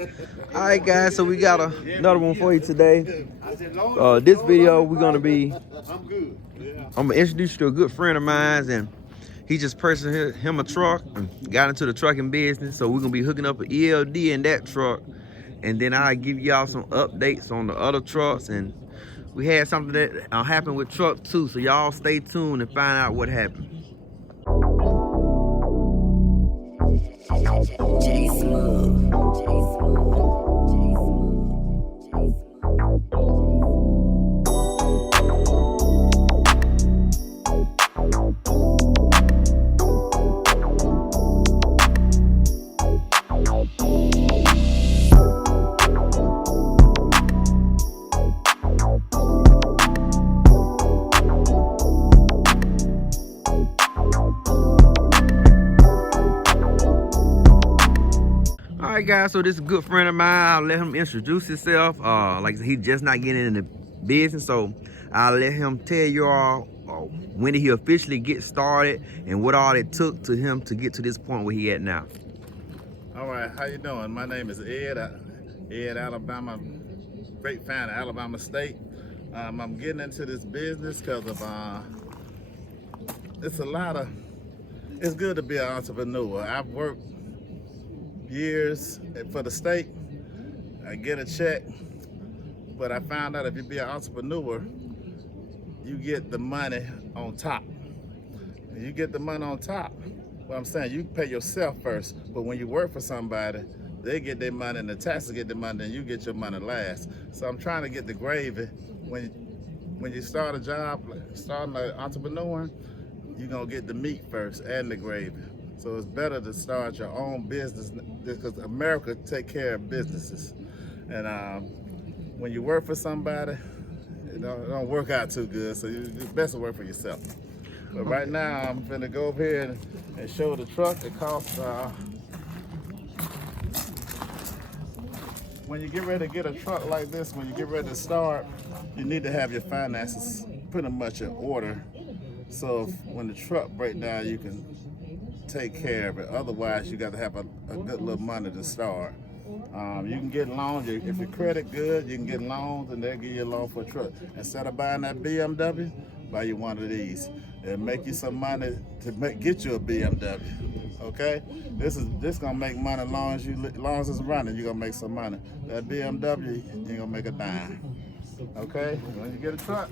All right, guys, so we got another one for you today. This video, we're gonna be, I'm gonna introduce you to a good friend of mine, and he just purchased him a truck and got into the trucking business. So we're gonna be hooking up an ELD in that truck, and then I'll give y'all some updates on the other trucks. And we had something that happened with truck 2, so y'all stay tuned and find out what happened. Alright, guys, so this is a good friend of mine. I'll let him introduce himself. Like I said, he's just not getting in the business, so I'll let him tell you all when did he officially get started and what all it took to him to get to this point where he at now. All right, how you doing? My name is Ed, Alabama, great fan of Alabama State. I'm getting into this business because of it's good to be an entrepreneur. I've worked years for the state, I get a check, but I found out if you be an entrepreneur, you get the money on top. You get the money on top. What I'm saying, you pay yourself first, but when you work for somebody, they get their money and the taxes get their money, and you get your money last. So I'm trying to get the gravy. When you start a job, starting an entrepreneur, you're gonna get the meat first and the gravy. So it's better to start your own business because America take care of businesses. And when you work for somebody, it don't work out too good. So it's best to work for yourself. But right now, I'm gonna go over here and show the truck. It costs, when you get ready to get a truck like this, when you get ready to start, you need to have your finances pretty much in order. So when the truck breaks down, you can take care of it. Otherwise, you got to have a good little money to start. You can get loans. If your credit good, you can get loans and they'll give you a loan for a truck. Instead of buying that BMW, buy you one of these. It'll make you some money to get you a BMW. Okay? This gonna make money as long as it's running, you're gonna make some money. That BMW, you're gonna make a dime. Okay? When you get a truck,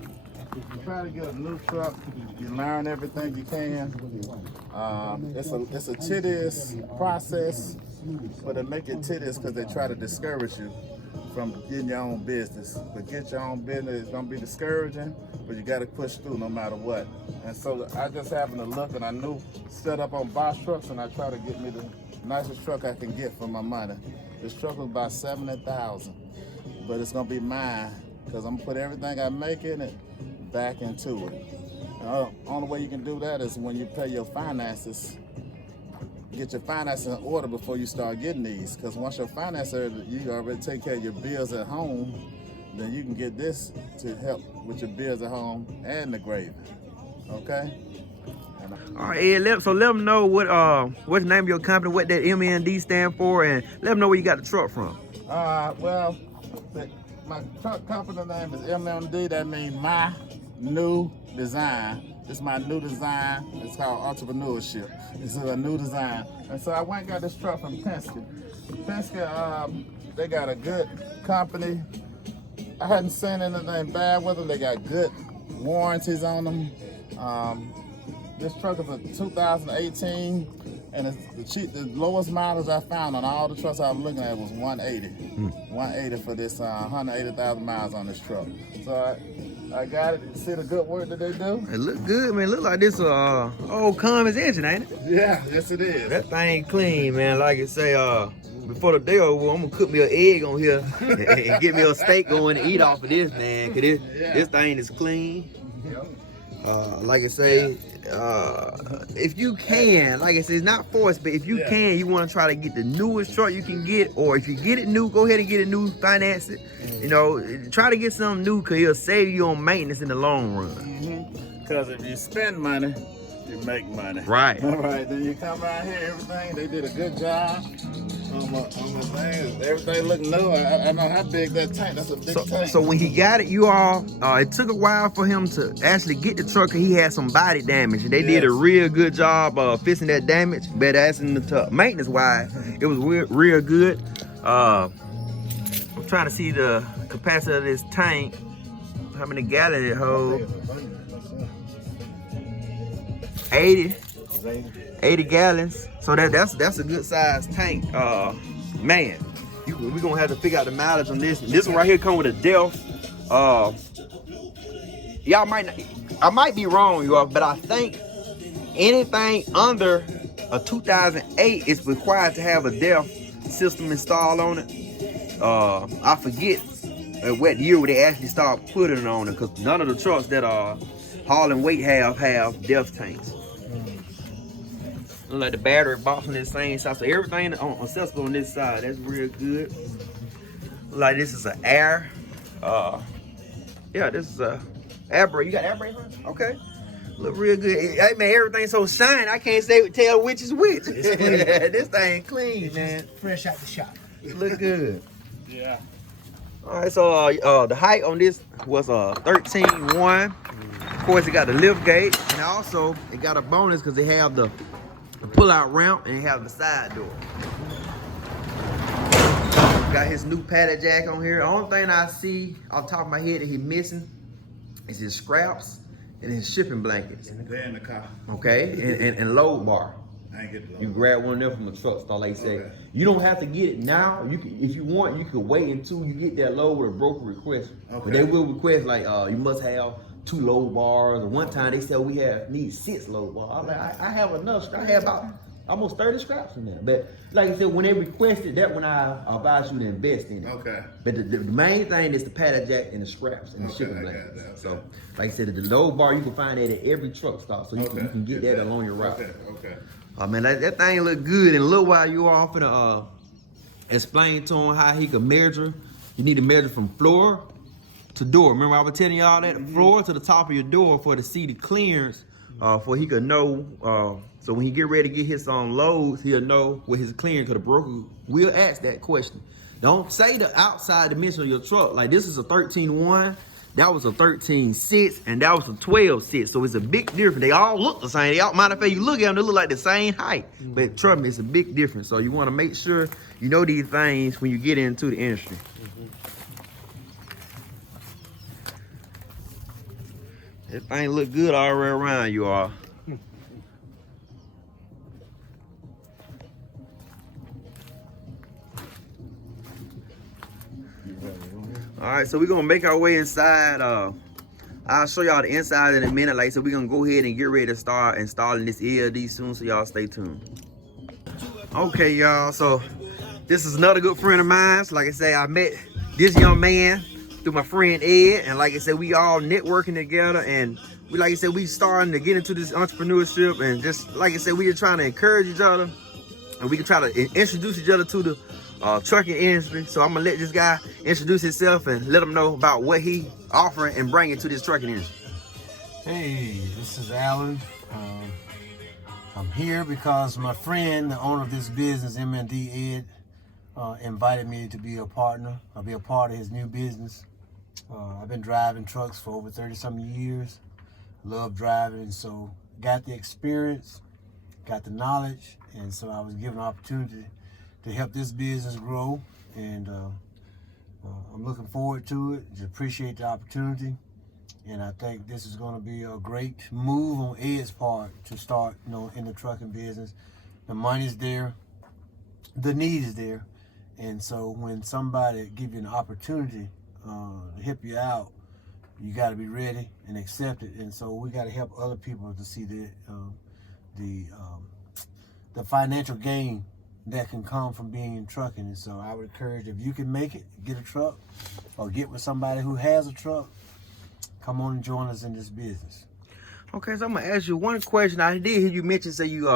you try to get a new truck, you learn everything you can. It's a tedious process, but they make it tedious because they try to discourage you from getting your own business. But get your own business, it's gonna be discouraging, but you gotta push through no matter what. And so I just happened to look and I knew set up on Bosch trucks, and I try to get me the nicest truck I can get for my money. This truck was about $70,000, but it's gonna be mine because I'm gonna put everything I make in it back into it. Only way you can do that is when you pay your finances, get your finances in order before you start getting these. Because once your finances, you already take care of your bills at home, then you can get this to help with your bills at home and the gravy. Okay? All right, Ed, so let them know what's the name of your company, what that MND stand for, and let them know where you got the truck from. Well, my truck company name is MND. That means my new design. It's my new design. It's called Entrepreneurship. It's a new design. And so I went and got this truck from Penske. Penske, they got a good company. I hadn't seen anything bad with them. They got good warranties on them. This truck is a 2018, and it's the lowest mileage I found on all the trucks I was looking at was 180. 180 for this 180,000 miles on this truck. So I got it. See the good work that they do? It look good, man. It look like this old Cummins engine, ain't it? Yeah, yes it is. That thing clean, man. Like I say, before the day over, I'm gonna cook me an egg on here and get me a steak going and eat off of this, man. Cause this thing is clean. Like I say, if you can, like I said, it's not forced, but if you can, you want to try to get the newest truck you can get, or if you get it new, go ahead and get it new, finance it. You know, try to get something new because it'll save you on maintenance in the long run. Because if you spend money, you make money. Right. All right, then you come out here, everything, they did a good job on the thing. Everything look new. I know how big that tank, that's a big tank. So when he got it, you all, it took a while for him to actually get the truck, because he had some body damage, and they did a real good job fixing that damage. But as in the maintenance wise, it was real good. I'm trying to see the capacity of this tank, how many gallons it holds. 80 gallons. So that's a good sized tank. Man, we're gonna have to figure out the mileage on this. This one right here come with a DEF. Y'all might not, I might be wrong, y'all, but I think anything under a 2008 is required to have a DEF system installed on it. I forget what year they actually start putting it on it, because none of the trucks that are hauling weight have DEF tanks. Like the battery box on this same side, so everything accessible on this side. That's real good. Like this is an air. Yeah, this is a air brake. You got air brake, huh? Okay. Look real good. Hey man, everything's so shiny. I can't tell which is which. This thing clean, man. Fresh out the shop. Look good. Yeah. All right, so the height on this was 13.1. Of course, it got the lift gate, and also it got a bonus because they have the pull-out ramp and they have the side door. Got his new paddock jack on here. The only thing I see off the top of my head that he's missing is his scraps and his shipping blankets. They're in the car. Okay, and load bar. I ain't get the load. You grab one of them from the truck stop, like say. Okay. You don't have to get it now. You can, if you want, you could wait until you get that load with a broker request. Okay. But they will request like you must have 2 load bars. Or one time they said we need 6 load bars. I was like, I have enough. I have about almost 30 scraps in there. But like I said, when they requested that, when I advise you to invest in it. Okay. But the main thing is the paddock jack and the scraps and the shipping blankets. So like I said, the load bar you can find that at every truck stop. So you can get that along your route. Okay. Oh man, that thing look good. In a little while, you all finna explain to him how he can measure. You need to measure from floor to door. Remember I was telling y'all that? Floor to the top of your door for to see the clearance, for he could know. So when he get ready to get his loads, he'll know what his clearance. Because the broker will ask that question. Don't say the outside dimension of your truck. Like this is a 13.1. That was a 13.6, and that was a 12.6. So it's a big difference. They all look the same. They all, matter of fact, you look at them, they look like the same height. But trust me, it's a big difference. So you want to make sure you know these things when you get into the industry. That thing look good all the way around, you all. All right, so we're gonna make our way inside. I'll show y'all the inside in a minute. Like I said, we're gonna go ahead and get ready to start installing this ELD soon, so y'all stay tuned. Okay, y'all, so this is another good friend of mine. So like I say, I met this young man through my friend Ed, and like I said, we all networking together, and like I said, we starting to get into this entrepreneurship, and just like I said, we are trying to encourage each other, and we can try to introduce each other to the trucking industry. So I'm gonna let this guy introduce himself and let him know about what he offering and bringing to this trucking industry. Hey, this is Alan. I'm here because my friend, the owner of this business, M&D Ed, invited me to be a partner. I'll be a part of his new business. I've been driving trucks for over 30-something years. Love driving, and so got the experience, got the knowledge, and so I was given an opportunity to help this business grow, and I'm looking forward to it. Just appreciate the opportunity, and I think this is going to be a great move on Ed's part to start, in the trucking business. The money's there, the need is there, and so when somebody give you an opportunity to help you out, you got to be ready and accept it. And so we got to help other people to see the financial gain that can come from being in trucking. And so I would encourage, if you can make it, get a truck or get with somebody who has a truck, come on and join us in this business. Okay, so I'm gonna ask you one question. I did hear you mention, say you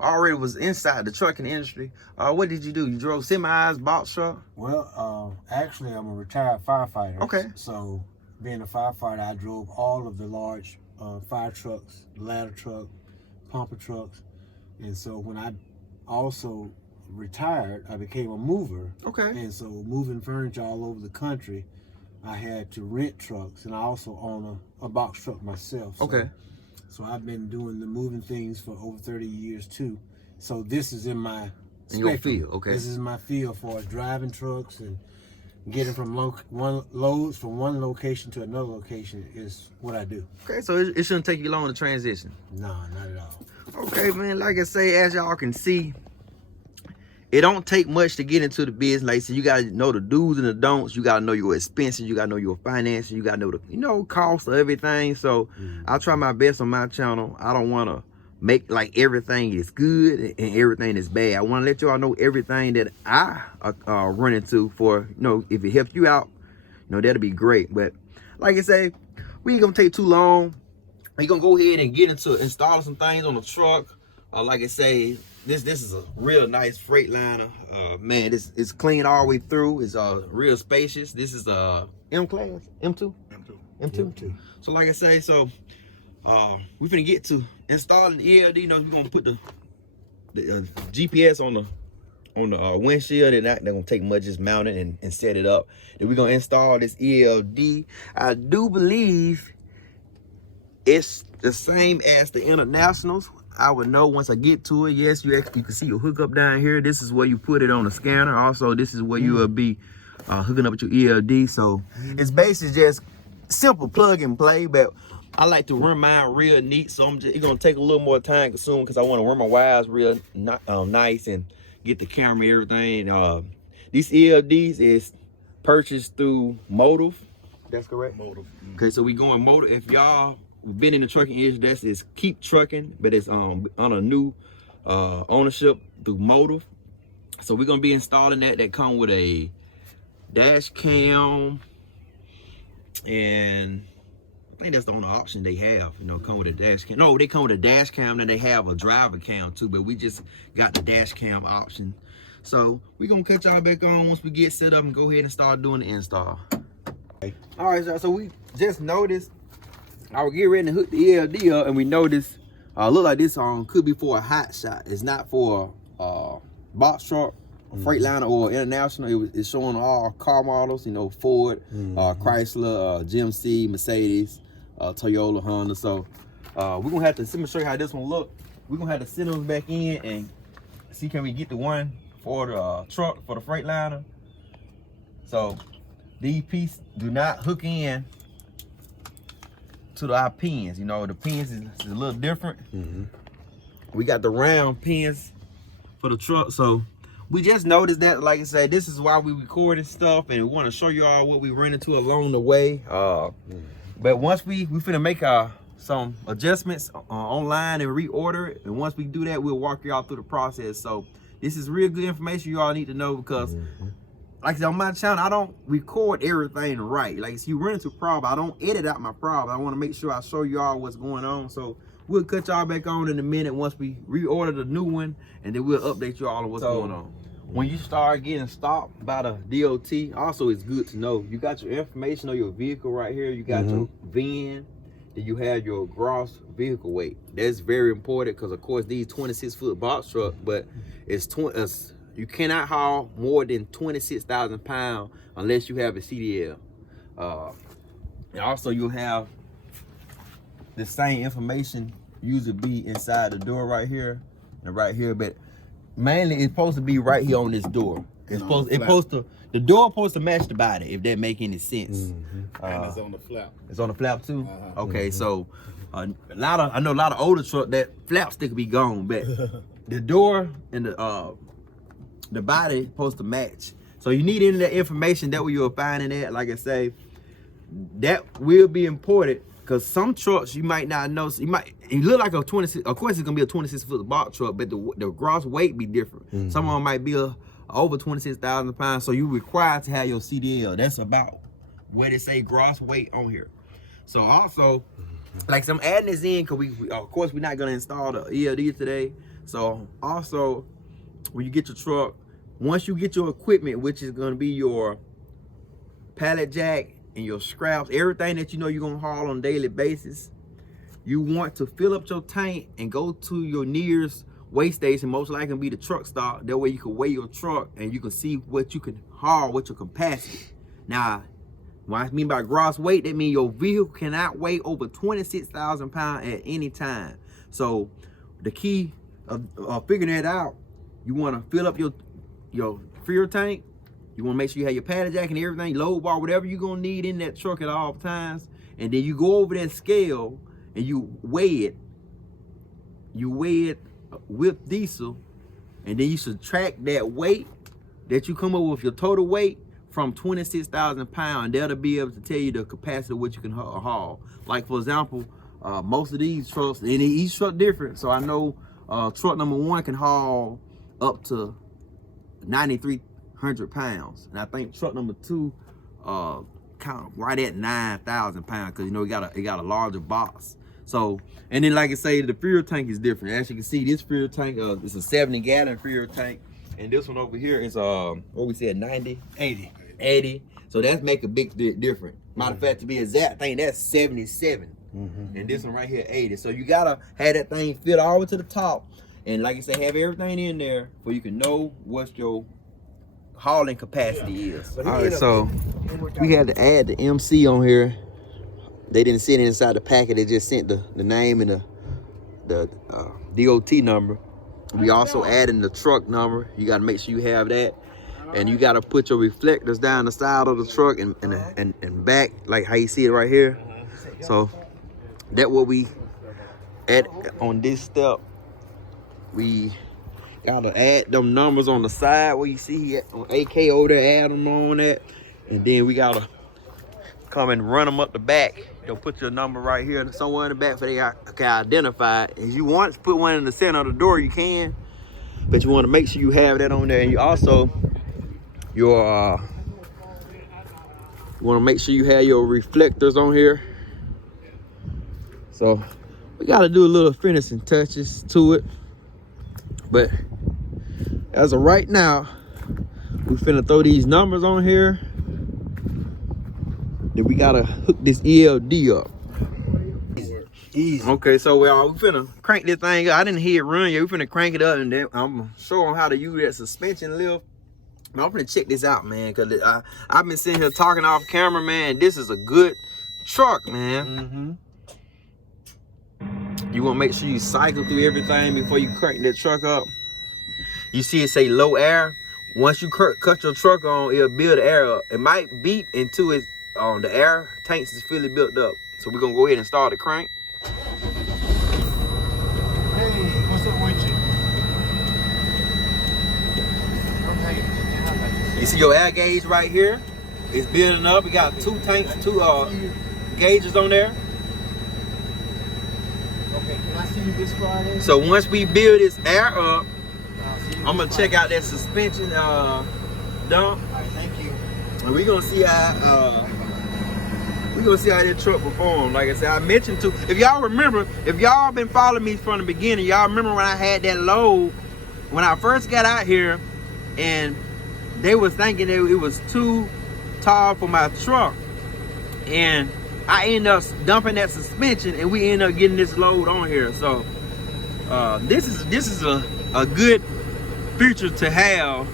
already was inside the trucking industry. What did you do? You drove semis, box truck? Well, actually I'm a retired firefighter. Okay. So being a firefighter, I drove all of the large fire trucks, ladder truck, pumper trucks. And so when I also retired, I became a mover. Okay. And so moving furniture all over the country, I had to rent trucks, and I also own a box truck myself. So, Okay. So I've been doing the moving things for over 30 years too. So this is in my In your spectrum. field, okay. This is my field for driving trucks and getting from loads from one location to another location is what I do. Okay, so it shouldn't take you long to transition. No, not at all. Okay, man, like I say, as y'all can see, it don't take much to get into the business. Like I said, you gotta know the do's and the don'ts. You gotta know your expenses. You gotta know your finances. You gotta know the cost of everything. So I try my best on my channel. I don't wanna make like everything is good and everything is bad. I wanna let y'all know everything that I run into for, if it helps you out, that'll be great. But like I say, we ain't gonna take too long. We gonna go ahead and get into installing some things on the truck. Like I say, this is a real nice Freightliner. Man, it's clean all the way through. It's real spacious. This is M class, M2. So like I say, so we finna get to installing the ELD. We're gonna put the GPS on the windshield, and that gonna take much, just mount it and set it up. Then we're gonna install this ELD. I do believe it's the same as the Internationals. I would know once I get to it. Yes, you can see your hookup down here. This is where you put it on the scanner. Also, this is where you will be hooking up with your ELD. So it's basically just simple plug and play, but I like to run mine real neat. So it's gonna take a little more time consuming because I want to run my wires real nice and get the camera and everything. These ELDs is purchased through Motive. That's correct. Motive. Okay, so we going Motive. If y'all been in the trucking industry, that's is Keep Trucking, but it's on a new ownership through Motive. So we're gonna be installing that come with a dash cam, and I think that's the only option they have, come with a dash cam. No, they come with a dash cam, and they have a driver cam too, but we just got the dash cam option. So we're gonna catch y'all back on once we get set up and go ahead and start doing the install. Okay. All right, so we just noticed I was getting ready to hook the ELD up, and we noticed look like this could be for a hot shot. It's not for a box truck, a Freightliner, or International. It's showing all car models, Ford, Chrysler, GMC, Mercedes, Toyota, Honda. So we're gonna have to, let me show you how this one look. We're gonna have to send those back in and see, can we get the one for the truck, for the Freightliner. So these pieces do not hook in to our pins. The pins is a little different. We got the round pins for the truck. So we just noticed that, like I said, this is why we recording stuff, and we want to show you all what we run into along the way. But once we finna make some adjustments online and reorder it, and once we do that, we'll walk y'all through the process. So this is real good information you all need to know, because like I said, on my channel, I don't record everything right. Like, if you run into a problem, I don't edit out my problem. I want to make sure I show you all what's going on. So we'll cut y'all back on in a minute once we reorder the new one, and then we'll update you all on what's going on. When you start getting stopped by the DOT, also it's good to know you got your information on your vehicle right here. You got your VIN, then you have your gross vehicle weight. That's very important, because of course these 26-foot box truck, but you cannot haul more than 26,000 pounds unless you have a CDL. And also you'll have the same information usually be inside the door right here and right here, but mainly it's supposed to be right here on this door. The door supposed to match the body, if that make any sense. And it's on the flap. It's on the flap too? Okay, so I know a lot of older truck, that flap stick be gone, but the door and the body supposed to match. So you need any of that information. That way you'll find in that. Like I say, that will be important, because some trucks you might not know. So it look like a 26. Of course, it's gonna be a 26-foot box truck, but the gross weight be different. Some of them might be over 26,000 pounds. So you required to have your CDL. That's about where they say gross weight on here. So also, like, I'm adding this in because we of course we're not gonna install the ELD today. So also, when you get your truck, once you get your equipment, which is going to be your pallet jack and your scraps, everything that you're going to haul on a daily basis, you want to fill up your tank and go to your nearest weigh station, most likely be the truck stop. That way you can weigh your truck and you can see what you can haul, what your capacity. Now, what I mean by gross weight, that means your vehicle cannot weigh over 26,000 pounds at any time. So the key of figuring that out, you want to fill up your fuel tank. You want to make sure you have your paddle jack and everything, load bar, whatever you're going to need in that truck at all times. And then you go over that scale and you weigh it. You weigh it with diesel, and then you subtract that weight that you come up with, your total weight, from 26,000 pounds. That'll be able to tell you the capacity of what you can haul. Like, for example, most of these trucks, and each truck different. So I know truck number 1 can haul up to 9,300 pounds, and I think truck number 2 kind of right at 9,000 pounds, because you know it got a larger box. So, and then like I say, the fuel tank is different. As you can see, this fuel tank is a 70-gallon fuel tank, and this one over here is what we said, 80. So that's make a big difference. Matter of fact, to be exact, I think that's 77. And this one right here, 80. So you gotta have that thing fit all the way to the top, and like I say, have everything in there so you can know what your hauling capacity is. All right, so we had to add the MC on here. They didn't send it inside the packet. They just sent the name and the DOT number. We also added the truck number. You got to make sure you have that. And you got to put your reflectors down the side of the truck and back, like how you see it right here. So that's what we add on this step. We got to add them numbers on the side where you see on AK over there, add them on that. And then we got to come and run them up the back. You'll put your number right here and somewhere in the back so they can identify it. If you want to put one in the center of the door, you can, but you want to make sure you have that on there. And you also you want to make sure you have your reflectors on here. So we got to do a little finishing touches to it, but as of right now, we finna throw these numbers on here. Then we gotta hook this ELD up. Easy. Okay, so we finna crank this thing up. I didn't hear it run yet. We finna crank it up, and then I'm gonna show them how to use that suspension lift. I'm finna check this out, man, because I've been sitting here talking off camera, man. This is a good truck, man. You wanna make sure you cycle through everything before you crank that truck up. You see it say low air. Once you cut your truck on, it'll build the air up. It might beep until it's the air tanks is fully built up. So we're gonna go ahead and start the crank. Hey, what's up with you? Okay. You see your air gauge right here? It's building up. We got 2 tanks, 2 gauges on there. Okay, can I see you this Friday? So once we build this air up, I'm gonna check out that suspension dump. All right, thank you. And we're gonna see how that truck performs. Like I said, I mentioned to, if y'all remember, if y'all been following me from the beginning, y'all remember when I had that load, when I first got out here, and they was thinking that it was too tall for my truck, and I ended up dumping that suspension, and we ended up getting this load on here. So this is a good feature to have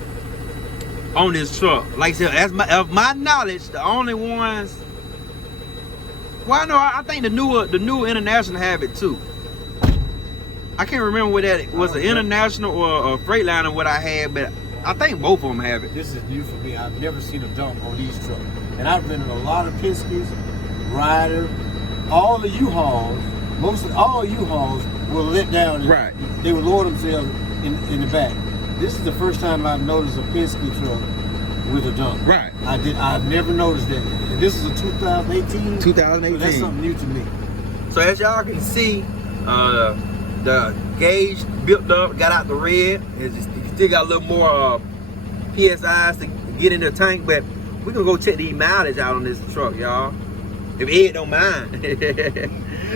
on this truck. Like I said, of my knowledge, the only ones. Well, no, I think the newer International have it too. I can't remember what that was, an International or a Freightliner what I had, but I think both of them have it. This is new for me. I've never seen a dump on these trucks, and I've rented a lot of Piskies, Ryder, all the U-Hauls. All U-Hauls were let down. Right. They would lower themselves in the back. This is the first time I've noticed a Penske truck with a dump. Right. I've never noticed that. And this is a 2018. 2018. So that's something new to me. So as y'all can see, the gauge built up, got out the red. You still got a little more PSIs to get in the tank, but we're gonna go check the mileage out on this truck, y'all. If Ed don't mind.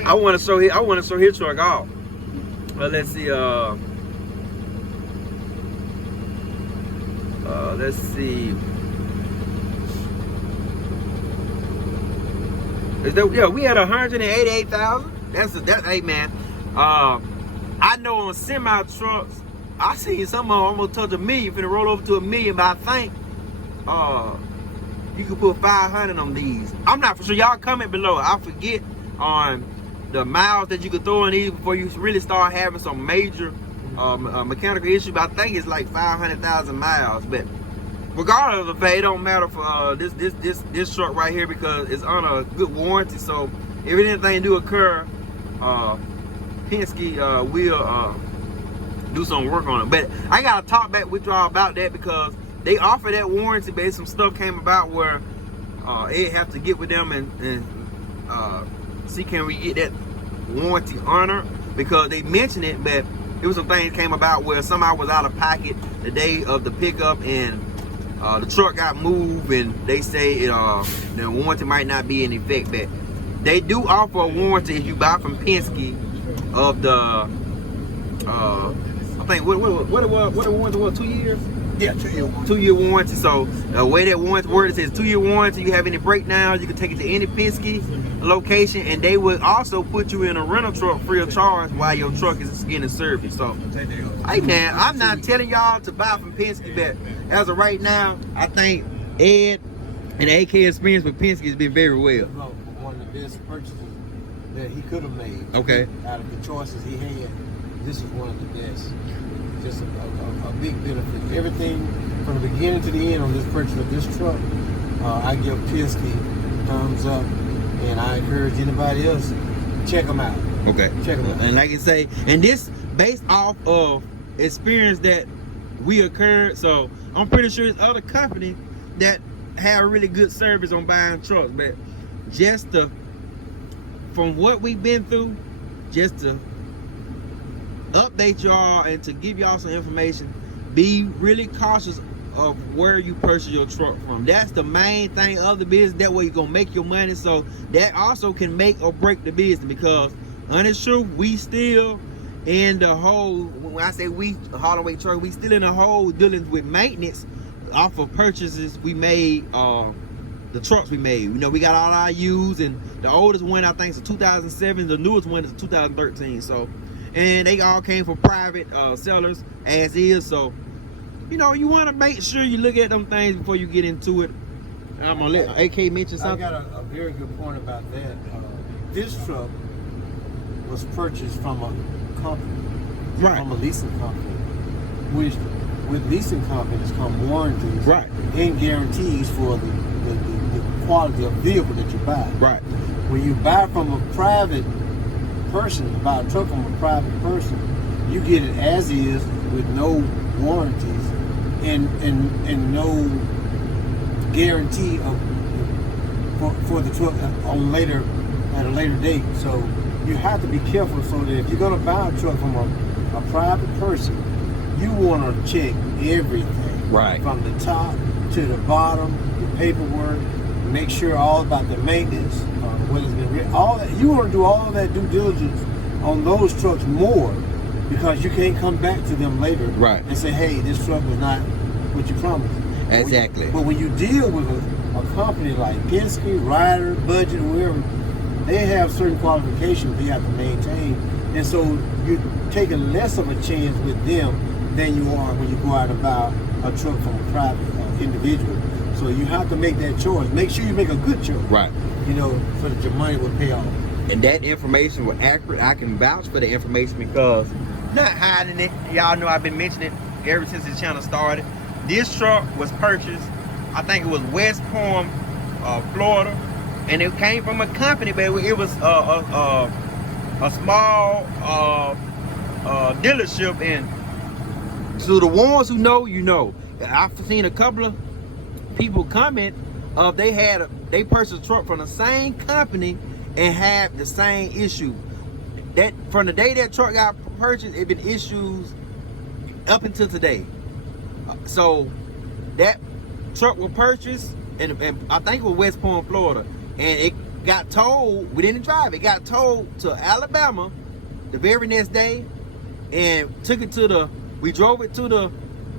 I wanna show his truck off. Let's see, let's see. Yeah, we had 188,000. Hey man, I know on semi trucks, I seen some of them almost touch $1 million, finna roll over to $1 million, but I think you can put 500 on these. I'm not for sure. Y'all comment below. I forget on the miles that you could throw in these before you really start having some major mechanical issue. But I think it's like 500,000 miles. But regardless of the fact, it don't matter for this truck right here because it's on a good warranty. So if anything do occur, Penske will do some work on it. But I gotta talk back with y'all about that because they offer that warranty, but some stuff came about where it have to get with them and see can we get that warranty honored, because they mentioned it, but it was some things came about where somebody was out of pocket the day of the pickup and the truck got moved, and they say the warranty might not be in effect. But they do offer a warranty if you buy from Penske of the I think what the warranty was, 2 years. Yeah, 2 year warranty. 2 year warranty. So the way that warranty word, it says 2 year warranty. You have any breakdowns, you can take it to any Penske location, and they will also put you in a rental truck free of charge while your truck is getting serviced. So, hey man, I'm not telling y'all to buy from Penske, but as of right now, I think Ed and the AK experience with Penske has been very well. One of the best purchases that he could have made. Okay. Out of the choices he had, this is one of the best. Just a big benefit. Everything from the beginning to the end on this purchase of this truck, I give Penske thumbs up, and I encourage anybody else, check them out. Okay. Check them out. And like I say, and this based off of experience that we occurred, so I'm pretty sure it's other companies that have really good service on buying trucks, but just from what we've been through, just to update y'all and to give y'all some information, be really cautious of where you purchase your truck from. That's the main thing of the business. That way you're gonna make your money. So that also can make or break the business, because honest truth, we still in the whole, when I say we, Holloway Truck, we still in the whole dealing with maintenance off of purchases we made, the trucks we made. You know, we got all our used, and the oldest one I think is a 2007, the newest one is a 2013. So, and they all came from private sellers as is. So, you know, you want to make sure you look at them things before you get into it. I'm gonna let AK mention something. I got a very good point about that. This truck was purchased from a company, Right. from a leasing company, which with leasing companies come warranties, Right. and guarantees for the quality of vehicle that you buy. Right. When you buy from a private person, buy a truck from a private person, you get it as is with no warranties and no guarantee of for the truck at a later date. So you have to be careful, so that if you're gonna buy a truck from a private person, you want to check everything, Right. from the top to the bottom, the paperwork, make sure all about the maintenance, whether it's been written, all that. You want to do all that due diligence on those trucks more, because you can't come back to them later, Right. and say, hey, this truck was not what you promised. Exactly. But when you deal with a company like Penske, Ryder, Budget, whoever, they have certain qualifications they have to maintain, and so you're taking less of a chance with them than you are when you go out and buy a truck from a private individual. So you have to make that choice. Make sure you make a good choice. Right. You know, so that your money will pay off. And that information was accurate. I can vouch for the information because not hiding it. Y'all know I've been mentioning it ever since the channel started. This truck was purchased, I think it was West Palm, Florida, and it came from a company, but it was a small dealership. And to the ones who know, you know, I've seen a couple of people comment they purchased a truck from the same company and had the same issue. That from the day that truck got purchased, it been issues up until today. So that truck was purchased, and I think it was West Palm, Florida, and it got towed. We didn't drive it. Got towed to Alabama the very next day, and we drove it to the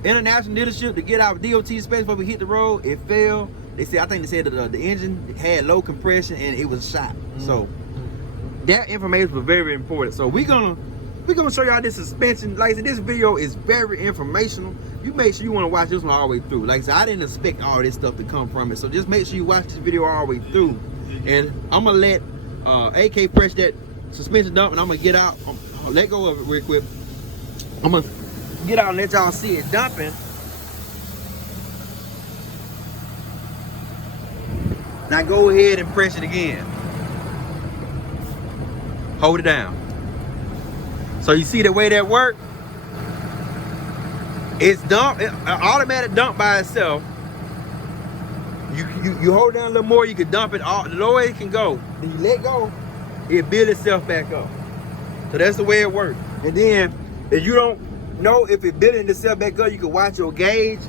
international dealership to get our DOT space before we hit the road. It failed. I think they said that the engine had low compression and it was shot. So that information was very, very important. So we're gonna show y'all this suspension. Like I said, this video is very informational. You make sure you want to watch this one all the way through. Like I said, I didn't expect all this stuff to come from it. So just make sure you watch this video all the way through. And I'm gonna let AK press that suspension dump, and I'm gonna get out. I'll let go of it real quick. I'm gonna get out and let y'all see it dumping. Now go ahead and press it again. Hold it down. So you see the way that works? It's dump, automatic dump by itself. You hold down a little more, you can dump it all, the lower it can go. Then you let go, it builds itself back up. So that's the way it works. And then if you don't know if it's building itself back up, you can watch your gauge,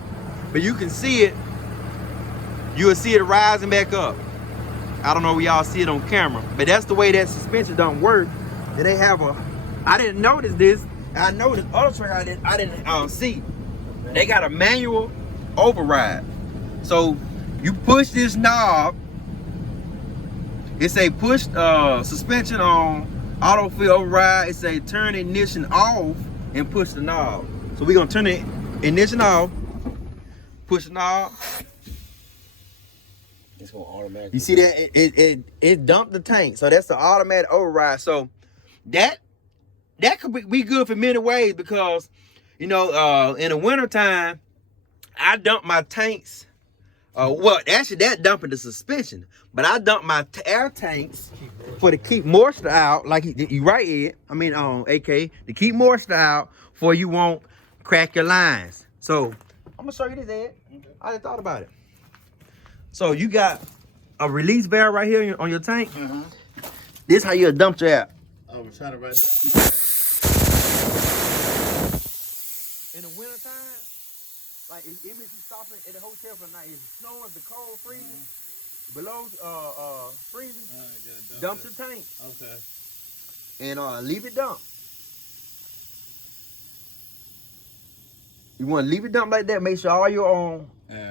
but you can see it. You will see it rising back up. I don't know if y'all see it on camera, but that's the way that suspension don't work. And they have a, I didn't notice this. I noticed other truck I didn't see. They got a manual override. So you push this knob. It say push suspension on auto fill override. It say turn ignition off and push the knob. So we're gonna turn the ignition off, push the knob. It's gonna automatically. You see that it dumped the tank. So that's the automatic override. So that could be good for many ways, because you know in the winter time I dump my tanks. Well, actually that dumping the suspension, but I dump my air tanks for to keep moisture out, like you right, Ed. I mean AK, to keep moisture out for you won't crack your lines. So I'm gonna show you this, Ed. Okay. I just thought about it. So you got a release valve right here on your tank. This how you dump your air. Oh, we're trying to write that. In the winter time, like even if you stopping at the hotel for the night, it's snowing, the cold freezing, below freezing, dump your tank. Okay. And leave it dump. You want to leave it dump like that. Make sure all your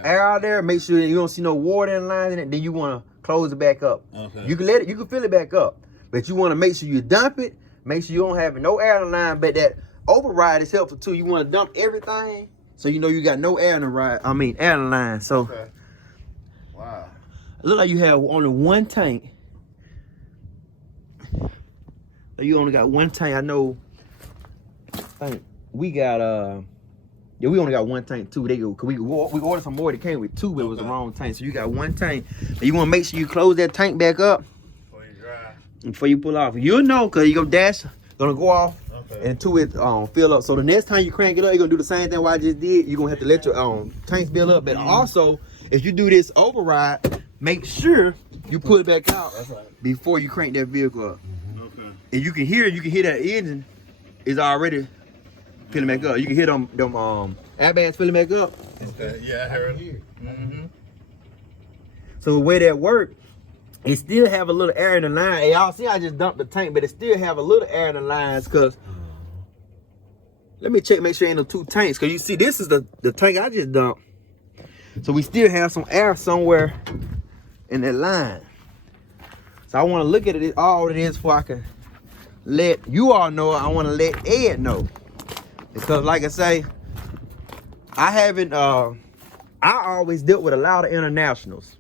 air out there. Make sure you don't see no water in the line in it. Then you want to close it back up. Okay. You can let it. You can fill it back up, but you want to make sure you dump it. Make sure you don't have no air in the line. But that override is helpful too. You want to dump everything so you know you got no air in the ride. I mean air in the line. So okay. Wow. it look like you have only one tank. So you only got one tank. I know. I think we got yeah, we only got one tank too. They go, cause we ordered some more that came with two, but it was the wrong tank. So you got one tank. But you want to make sure you close that tank back up Before you dry. before you pull off. You'll know, cause you go dash gonna go off until it fill up. So the next time you crank it up, you're gonna do the same thing what I just did. You're gonna have to let your tanks fill up. But also, if you do this override, make sure you pull it back out before you crank that vehicle up. Okay. And you can hear that engine is already filling back up. You can hear them airbags filling back up. Okay. Yeah, I heard it. So the way that works, it still have a little air in the line. Hey, y'all see I just dumped the tank, but it still have a little air in the lines, cause let me check, make sure ain't no two tanks. Cause you see this is the tank I just dumped. So we still have some air somewhere in that line. So I want to look at it all it is before I can let you all know. I want to let Ed know. Because like I say, I haven't I always dealt with a lot of internationals.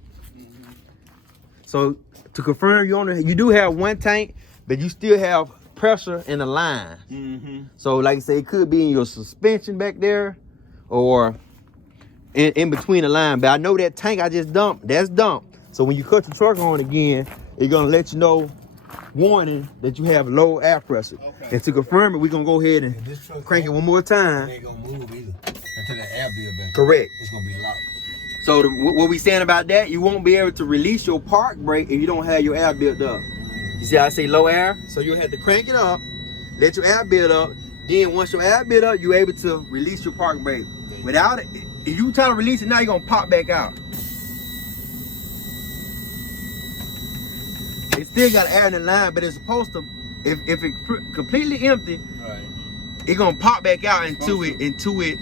So to confirm, you do have one tank, but you still have pressure in the line. So like I say, it could be in your suspension back there or in between the line. But I know that tank I just dumped, that's dumped. So when you cut the truck on again, it's gonna let you know, warning that you have low air pressure. Okay. And to confirm it, we're gonna go ahead and crank it one more time. It ain't gonna move either until the air build back. Correct. It's gonna be locked. So what we saying about that, you won't be able to release your park brake if you don't have your air built up. You see how I say low air? So you'll have to crank it up, let your air build up. Then once your air build up, you're able to release your park brake. Without it, if you try to release it now, you're gonna pop back out. It still got air in the line, but it's supposed to, if it's completely empty, it's gonna pop back out until it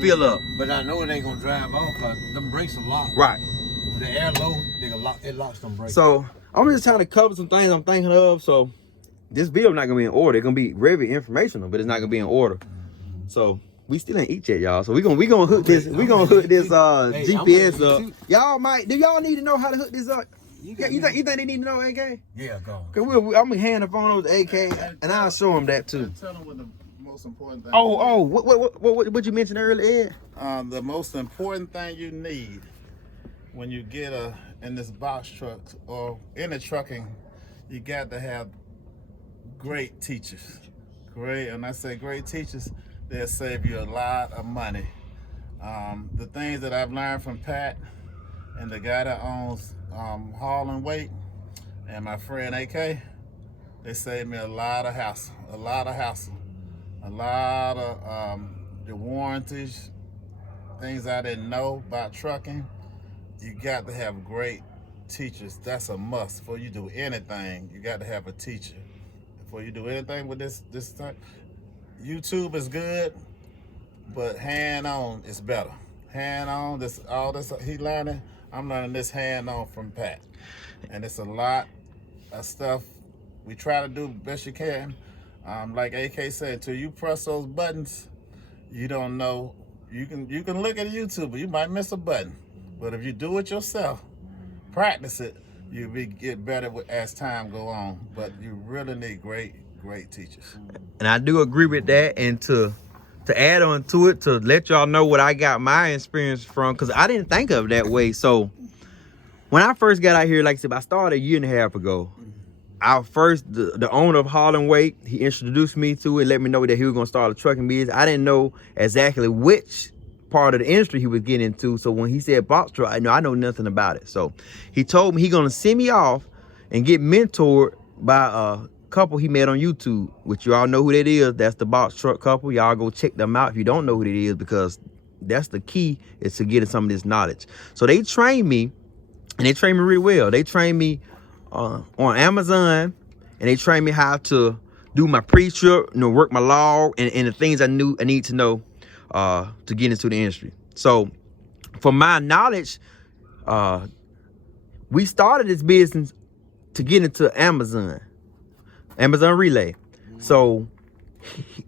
fill up. But I know it ain't gonna drive off because them brakes are locked. Right. The air low, it locks them brakes. So I'm just trying to cover some things I'm thinking of. So this video not gonna be in order. It's gonna be very informational, but it's not gonna be in order. So we still ain't eat yet, y'all. So we gonna hook this. We gonna hook this GPS up. Y'all might. Do y'all need to know how to hook this up? You think they need to know, AK? Yeah, go. Cause I'm gonna hand the phone over to AK, and I'll show him that too. Tell them what the most important thing. What you mentioned earlier, Ed? The most important thing you need when you get in this box truck or in the trucking, you got to have great teachers. Great, and I say great teachers, they'll save you a lot of money. The things that I've learned from Pat and the guy that owns Haul and Weight and my friend AK, they saved me a lot of hassle, a lot of the warranties, things I didn't know about trucking. You got to have great teachers. That's a must. Before you do anything, you got to have a teacher. Before you do anything with this type, YouTube is good, but hand-on is better. Hand-on, all this he learning, I'm learning this hand-on from Pat. And it's a lot of stuff we try to do the best you can. Like AK said, until you press those buttons, you don't know. You can look at YouTube, but you might miss a button. But if you do it yourself, practice it, you'll get better as time go on. But you really need great teachers. And I do agree with that. And to add on to it, to let y'all know what I got my experience from, because I didn't think of it that way. So when I first got out here, like I said, I started a year and a half ago. The owner of Haul and Weight, he introduced me to it, let me know that he was gonna start a trucking business. I didn't know exactly which part of the industry he was getting into. So when he said box truck, I know nothing about it. So he told me he gonna send me off and get mentored by a couple he met on YouTube, which you all know who that is. That's the box truck couple. Y'all go check them out if you don't know who it is, because that's the key, is to getting some of this knowledge. So they trained me, and they trained me really well. They trained me on Amazon, and they trained me how to do my pre-trip, work my log, and the things I need to know to get into the industry. So for my knowledge, we started this business to get into Amazon Relay. So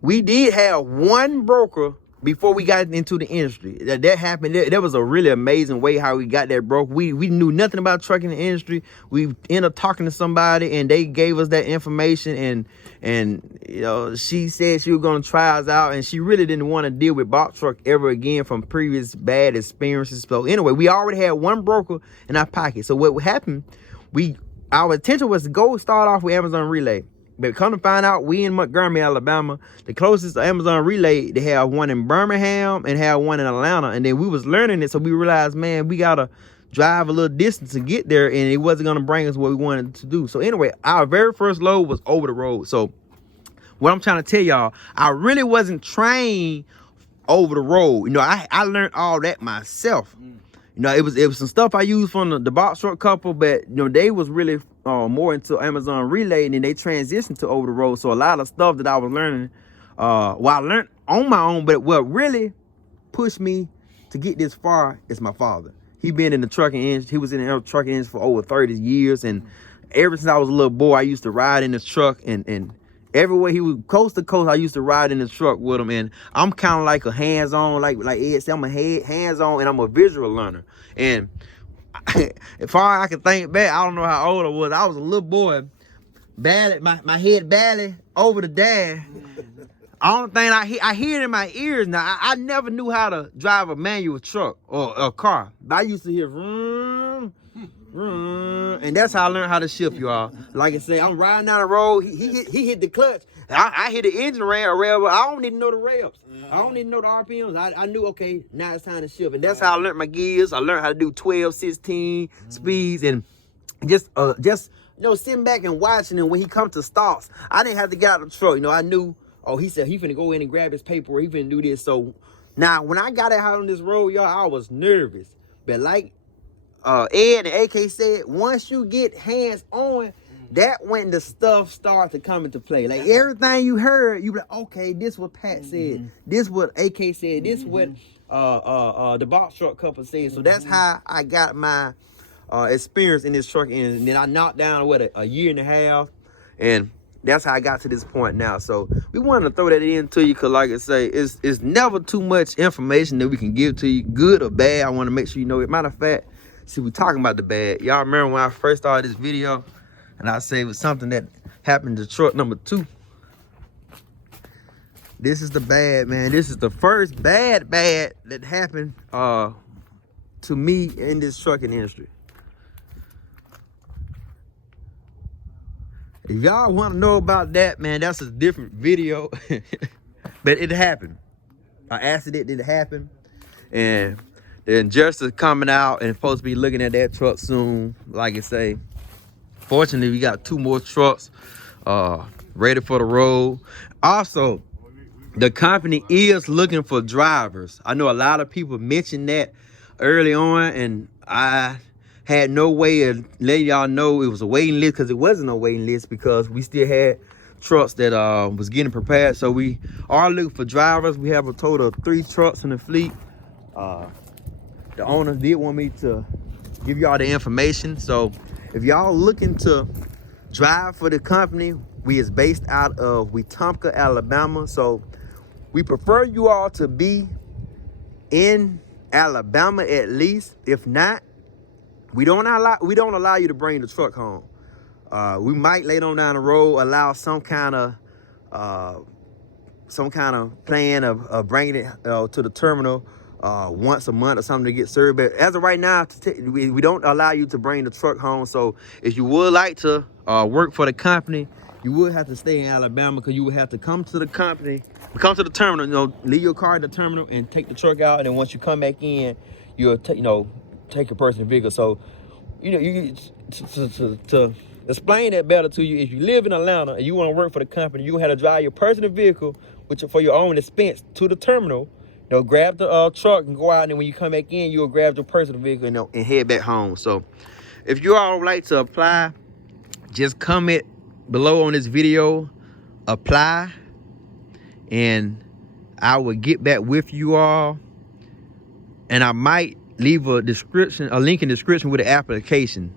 we did have one broker before we got into the industry. That happened. That was a really amazing way how we got that broker. We knew nothing about trucking the industry. We ended up talking to somebody, and they gave us that information, and she said she was gonna try us out, and she really didn't want to deal with box truck ever again from previous bad experiences. So anyway, we already had one broker in our pocket. So what happened, our intention was to go start off with Amazon Relay. But come to find out, we in Montgomery, Alabama. The closest Amazon Relay, they have one in Birmingham and have one in Atlanta. And then we was learning it, so we realized, man, we gotta drive a little distance to get there, and it wasn't gonna bring us what we wanted to do. So anyway, our very first load was over the road. So what I'm trying to tell y'all, I really wasn't trained over the road. I learned all that myself. It was some stuff I used from the box truck couple, but they was really more into Amazon Relay, and then they transitioned to over the road. So a lot of stuff that I was learning, I learned on my own, but what really pushed me to get this far is my father. He been in the trucking industry. He was in the trucking industry for over 30 years, and ever since I was a little boy, I used to ride in his truck, and everywhere he was, coast to coast, I used to ride in the truck with him. And I'm kind of like a hands-on, like Ed said, I'm a hands-on, and I'm a visual learner. And as far as I can think back, I don't know how old I was. I was a little boy, my head badly over the dash. Only thing I hear it in my ears now. I never knew how to drive a manual truck or a car. But I used to hear vroom, vroom, and that's how I learned how to shift, y'all. Like I said, I'm riding down the road. He hit the clutch. I hit the engine rail, but I don't need to know the rails. I don't need to know the RPMs. I knew, okay, now it's time to shift. And that's how I learned my gears. I learned how to do 12, 16 speeds, and just sitting back and watching him when he come to stops. I didn't have to get out of the truck. I knew, he said he finna go in and grab his paper. He finna do this. So now when I got out on this road, y'all, I was nervous. But like Ed and AK said, once you get hands on, that when the stuff starts to come into play. Like everything you heard, you be like, okay, this what Pat said, this what AK said, this what the box truck couple said. So that's how I got my experience in this truck, and then I knocked down a year and a half, and that's how I got to this point now. So we wanted to throw that into you because, like I say, it's never too much information that we can give to you, good or bad. I want to make sure you know it. Matter of fact, see, we talking about the bad. Y'all remember when I first started this video and I said it was something that happened to truck number 2. This is the bad, man. This is the first bad that happened to me in this trucking industry. If y'all want to know about that, man, that's a different video. But it happened. An accident did happen. And the adjuster's coming out and supposed to be looking at that truck soon. Like I say, fortunately, we got 2 more trucks ready for the road. Also, the company is looking for drivers. I know a lot of people mentioned that early on, and I had no way of letting y'all know it was a waiting list, because it wasn't a waiting list, because we still had trucks that was getting prepared. So we are looking for drivers. We have a total of 3 trucks in the fleet. The owner did want me to give y'all the information. So if y'all looking to drive for the company, we is based out of Wetumpka, Alabama. So we prefer you all to be in Alabama at least. If not, we don't allow you to bring the truck home. We might later on down the road allow some kind of plan of bringing it to the terminal once a month or something to get served. But as of right now, we don't allow you to bring the truck home. So if you would like to work for the company, you would have to stay in Alabama, because you would have to come to the company, come to the terminal, leave your car at the terminal and take the truck out. And then once you come back in, you'll take your personal vehicle. So, you to explain that better to you, if you live in Atlanta and you want to work for the company, you have to drive your personal vehicle, which for your own expense, to the terminal. Grab the truck and go out, and then when you come back in, you'll grab your personal vehicle and head back home. So, if you all would like to apply, just comment below on this video, apply, and I will get back with you all. And I might leave a link in the description with an application,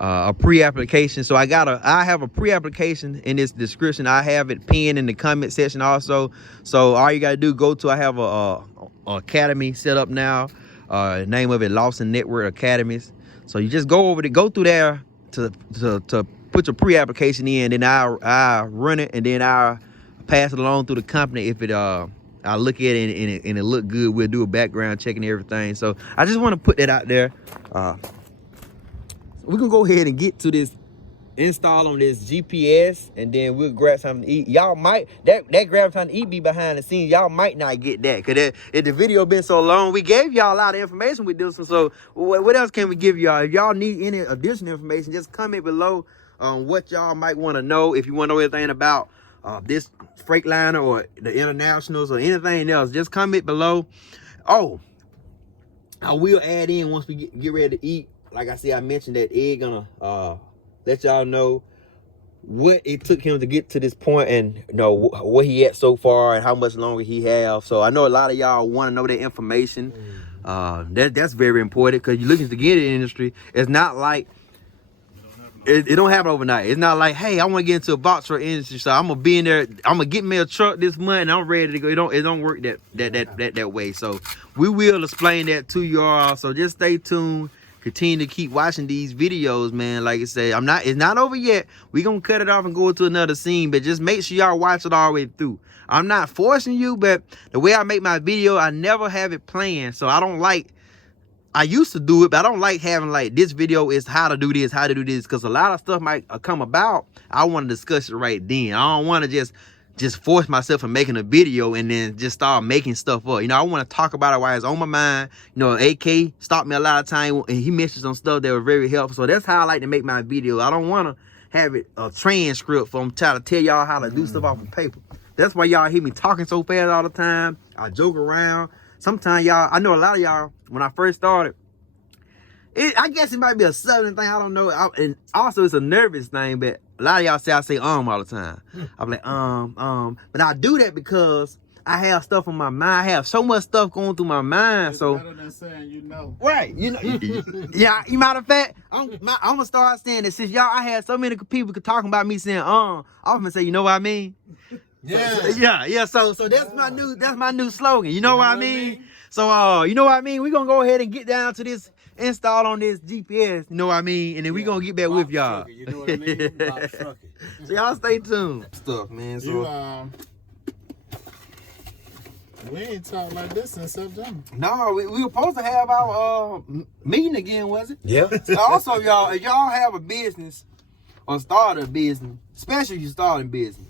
a pre-application. So I have a pre-application in this description. I have it pinned in the comment section also. So all you gotta do, I have a academy set up now. Name of it Lawson Network Academies. So you just go through there to put your pre-application in, then I run it, and then I pass it along through the company. If it I look at it and it look good, we'll do a background check and everything. So I just want to put that out there. We're gonna go ahead and get to this install on this GPS, and then we'll grab something to eat. Y'all might that grab something to eat be behind the scenes. Y'all might not get that, because if the video been so long, we gave y'all a lot of information with this one. So what else can we give y'all? If y'all need any additional information, just comment below on what y'all might want to know. If you want to know anything about this Freightliner or the internationals or anything else, just comment below. Oh, I will add in, once we get ready to eat, like I said, I mentioned that Ed gonna let y'all know what it took him to get to this point, and where he at so far and how much longer he have. So I know a lot of y'all want to know that information. That's very important, because you're looking to get in the industry. It's not like it don't happen overnight. It's not like, hey, I want to get into a box truck industry, so I'm gonna be in there, I'm gonna get me a truck this month and I'm ready to go. It don't work that way. So we will explain that to y'all. So just stay tuned. Continue to keep watching these videos, man. Like I say, it's not over yet. We gonna cut it off and go to another scene, but just make sure y'all watch it all the way through. I'm not forcing you, but the way I make my video, I never have it planned. So I used to do it, but I don't like having this video is how to do this, because a lot of stuff might come about. I want to discuss it right then. I don't want to just force myself from making a video and then just start making stuff up. I want to talk about it while it's on my mind. AK stopped me a lot of time, and he mentioned some stuff that was very helpful. So that's how I like to make my video. I don't want to have it a transcript from trying to tell y'all how to do stuff off of paper. That's why y'all hear me talking so fast all the time. I joke around. Sometimes y'all, I know a lot of y'all, when I first started, I guess it might be a southern thing, I don't know. And also it's a nervous thing, but a lot of y'all say I say all the time. I'm like, but I do that because I have stuff on my mind. I have so much stuff going through my mind. It's So better than saying you know. right, you know, yeah. Matter of fact, I'm gonna start saying that since y'all, I had so many people talking about me saying, I'm gonna say, you know what I mean? Yeah. So that's my new slogan. You know what I mean? So you know what I mean? We're gonna go ahead and get down to this install on this GPS. You know what I mean? And then we gonna get back with y'all. You know what I mean? Box trucking. So y'all stay tuned. Stuff, man. So We ain't talked like this since September. no, we were supposed to have our meeting again, was it? Yeah. So also, y'all, if y'all have a business or start a business, especially if you start a business,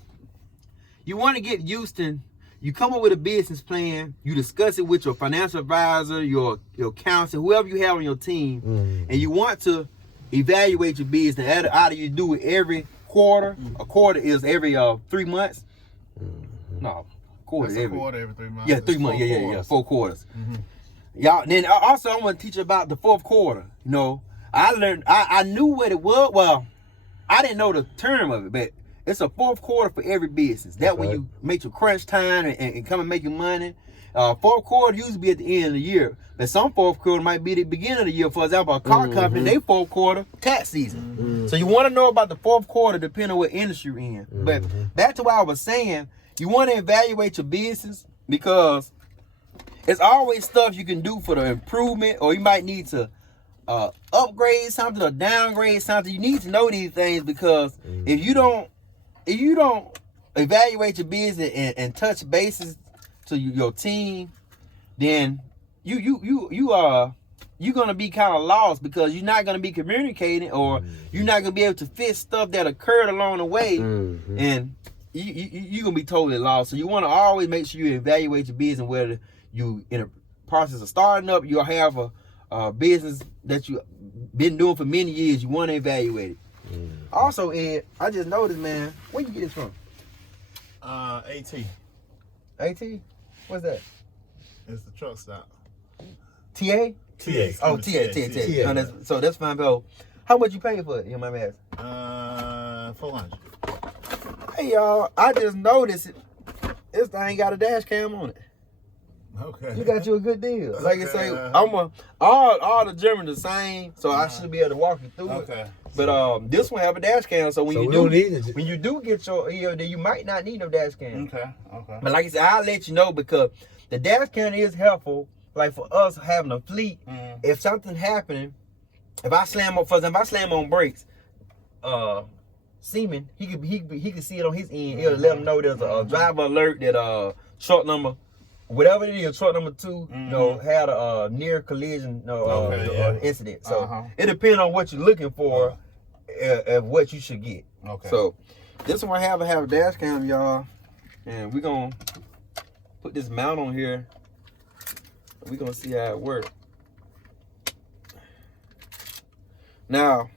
you want to get used to. You come up with a business plan. You discuss it with your financial advisor, your counselor, whoever you have on your team, and you want to evaluate your business. Either you do it every quarter. A quarter is every 3 months. No. Quarter every 3 months. Yeah, 3 months. Yeah. 4 quarters. Y'all. Then also, I want to teach you about the 4th quarter. You know, I learned. I knew what it was. Well, I didn't know the term of it, but it's a 4th quarter for every business. That when you make your crunch time and come and make your money. 4th quarter usually be at the end of the year, but some 4th quarter might be the beginning of the year. For example, a car company, they 4th quarter tax season. So you want to know about the 4th quarter depending on what industry you're in. But back to what I was saying. You want to evaluate your business because it's always stuff you can do for the improvement, or you might need to upgrade something or downgrade something. You need to know these things because if you don't evaluate your business and touch bases to your team, then you're gonna be kind of lost because you're not gonna be communicating, or you're not gonna be able to fix stuff that occurred along the way, and you're gonna be totally lost. So you want to always make sure you evaluate your business, whether you in a process of starting up, you have a business that you've been doing for many years. You want to evaluate it. Also, Ed, I just noticed, man, where you get this from? AT. AT? What's that? It's the truck stop. TA? TA. Oh, TA. No, so that's fine, bro. How much you pay for it? You know my ass. 400. Hey y'all, I just noticed this thing got a dash cam on it. Okay. You got you a good deal. Like I say, all the Germans the same, so I should be able to walk you through it. But this one have a dash cam, so when you do get your ELD, you might not need no dash cam. Okay. But like I said, I'll let you know because the dash cam is helpful. Like for us having a fleet, if something happening, if I slam on brakes, Seaman, he could see it on his end. It'll let him know there's a driver alert that truck number, whatever it is, truck number 2, you know, had a near collision incident. So it depends on what you're looking for, of what you should get. Okay. So this one have a dash cam, y'all, and we're gonna put this mount on here. We're gonna see how it works. Now,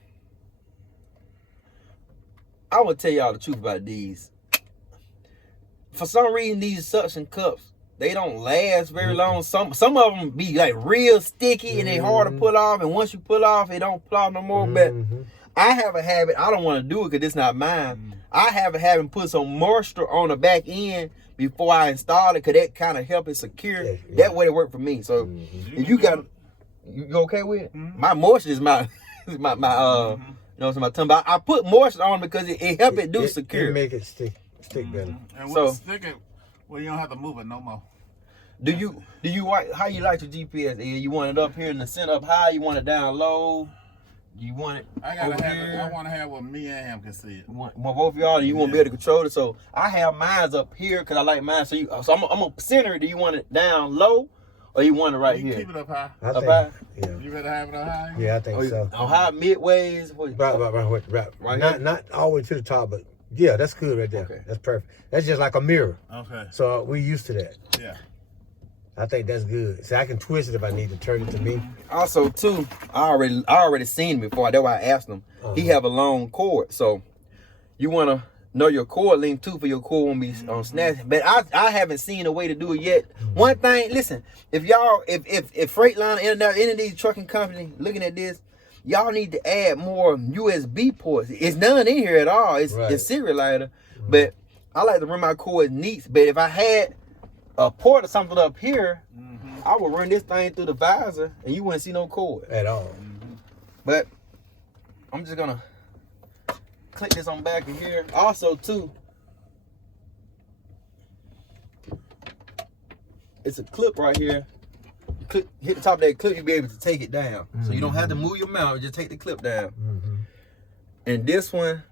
I will tell y'all the truth about these. For some reason, these suction cups, they don't last very long. Some of them be like real sticky and they hard to pull off. And once you pull off, it don't pull off no more. But I have a habit. I don't want to do it because it's not mine. I have a habit put some moisture on the back end before I install it, because that kind of help it secure. That way it worked for me. So if you got, you okay with it? My moisture is my so my tongue. But I put moisture on because it help it do secure. It make it stick better. And when it's sticking, well, you don't have to move it no more. Do you how you like your GPS? You want it up here in the center, up high? You want it down low? You want it? I want to have what me and him can see it. Well, both of y'all, you want to be able to control it. So I have mine up here because I like mine. So I'm gonna center it. Do you want it down low, or you want it right here? Keep it up high. Up high. Yeah. You better have it up high. Yeah, I think so. On high, midways. Right. Not all the way to the top, but yeah, that's good right there. Okay. That's perfect. That's just like a mirror. Okay. So we used to that. Yeah. I think that's good. So I can twist it if I need to turn it to me. Also, too, I already seen him before. That's why I asked him. He have a long cord, so you want to know your cord length too, for your cord won't be on snatching. But I haven't seen a way to do it yet. One thing, listen, if Freightliner, any of these trucking companies looking at this, y'all need to add more USB ports. It's none in here at all. It's serializer, but I like to run my cord neat. But if I had a port or something up here, I would run this thing through the visor and you wouldn't see no cord At all. But I'm just gonna click this on back of here. Also too, it's a clip right here. Click, hit the top of that clip, you'll be able to take it down. So you don't have to move your mount, just take the clip down. And this one,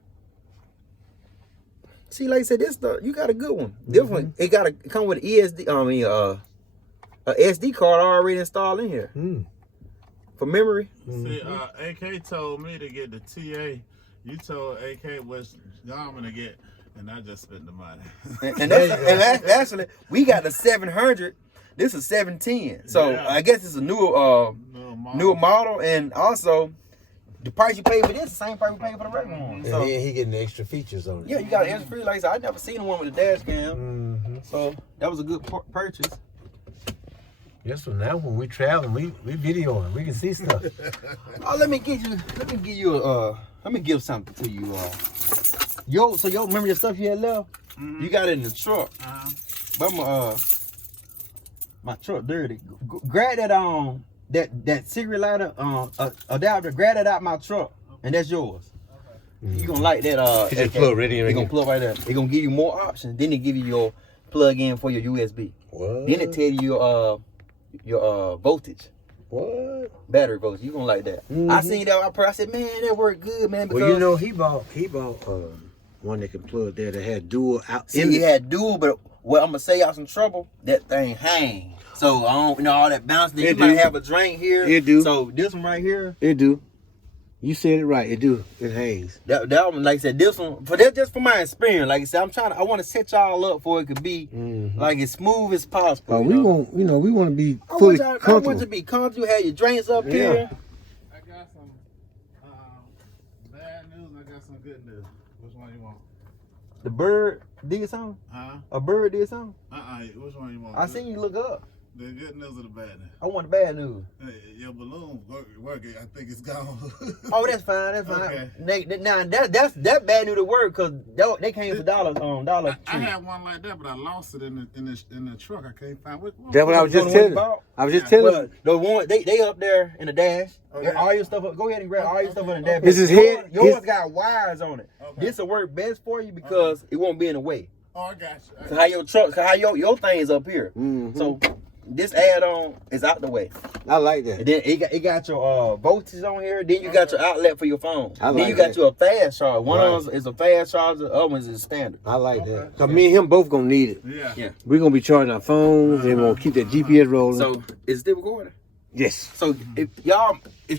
see, like I said, this stuff, you got a good one. This one, it come with an a SD card already installed in here. For memory. See, AK told me to get the TA. You told AK which garment to get, and I just spent the money. and that's actually, we got the 700. This is 710. So Yeah. I guess it's a newer model, and also the price you pay for this is the same price we pay for the regular one. And So then he getting extra features on it. yeah, you got an extra free. Like I said, I never seen one with a dash cam. So that was a good purchase. Yes, so now when we traveling, we videoing, we can see stuff. Oh, let me give something to you. So remember your stuff you had left? You got it in the truck. But my truck dirty. Grab that that cigarette lighter adapter. Grab that out my truck, and that's yours. You gonna like that? You just plug right in. It's gonna plug right there. It's gonna give you more options. Then they give you your plug in for your USB. What? Then it tell you your voltage. What? Battery voltage. You gonna like that? I seen that. I said, man, that worked good, man. Because Well, you know, he bought one that can plug there that had dual out. see, it had dual, but what I'm gonna say y'all some trouble. That thing hang. So I don't, all that bouncing. You might have a drain here. It do. So this one right here. It do. You said it right. It do. It hangs. That one, like I said, this one for that just for my experience. Like I said, I want to set y'all up for it could be like as smooth as possible. Oh, we want to be I fully want comfortable. you to be comfortable. You have your drains up here. I got some bad news and I got some good news. Which one you want? The bird did something. Huh? A bird did something. Which one you want? I seen you look up. The good news or the bad news? I want the bad news. Your balloon working. I think it's gone. Oh, that's fine. That's fine. Okay. Now that bad news to work because they came for $1. I had one like that, but I lost it in the truck. I can't find which one. That's what I was just The one you telling. bought? I was just telling. Well, the one they up there in the dash. Okay. All your stuff up. Go ahead and grab all your stuff in the dash. This is yours, head- yours his- got wires on it. Okay. This will work best for you because it won't be in the way. Oh, I got you. Cause how your truck, how your thing is up here. So this add-on is out the way. I like that. And then it got your voltage on here. Then you got your outlet for your phone. I Then like you got that. your fast charge. One Right. of them is a fast charge. The other one is standard. I like that. Cause me and him both gonna need it. Yeah. We're gonna be charging our phones and we're gonna keep that GPS rolling. So it's still recording. yes. So if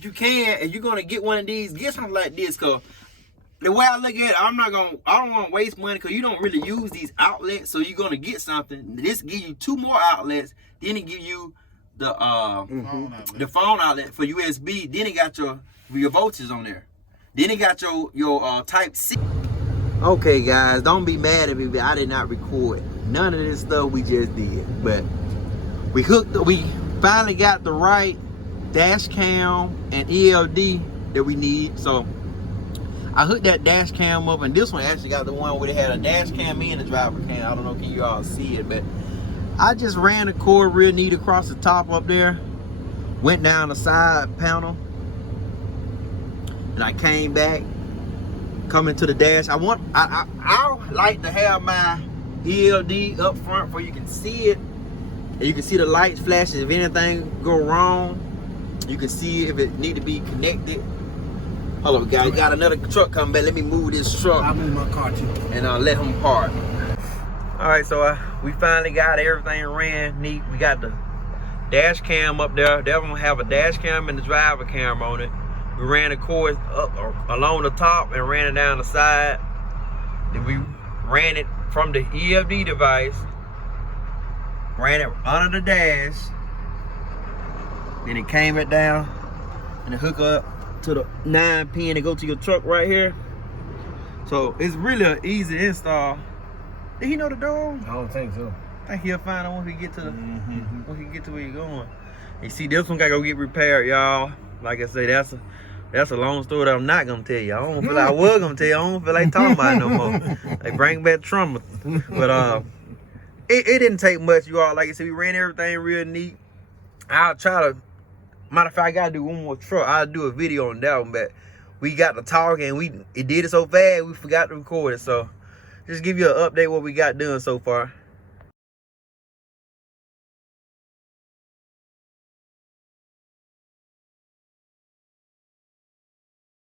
you can, if you're gonna get one of these, get something like this. Cause the way I look at it, I don't want to waste money because you don't really use these outlets. So you're gonna get something. This give you 2 more outlets. Then it give you the phone outlet for USB. Then it got your voltage on there. Then it got your Type C. Okay, guys, don't be mad at me, but I did not record none of this stuff we just did. But we finally got the right dash cam and ELD that we need. So I hooked that dash cam up, and this one actually got the one where they had a dash cam and a driver cam. I don't know if you all see it, but I just ran the cord real neat across the top up there, went down the side panel, and I came back, coming to the dash. I like to have my ELD up front where you can see it, and you can see the lights flashing. If anything go wrong, you can see if it need to be connected. Hold on, guys, got another truck coming back. Let me move this truck. I'll move my car too. And let him park. All right, so we finally got everything ran neat. We got the dash cam up there. They're gonna have a dash cam and the driver cam on it. We ran the cord up along the top and ran it down the side. Then we ran it from the ELD device, ran it under the dash. Then it came it down and it hook up to the 9 pin to go to your truck right here. So it's really an easy install. Did he know the door? I don't think so. I think he'll find out once we get to the when he get to where you're going. You see, this one gotta go get repaired, y'all. Like I say, that's a long story that I'm not gonna tell you. I don't feel like I was gonna tell you. I don't feel like talking about it no more. They bring back trauma. But it didn't take much, you all. Like I said, we ran everything real neat. I'll try to, matter of fact, I gotta do one more truck. I'll do a video on that one, but we got to talk and it did it so fast we forgot to record it. So just give you an update what we got done so far.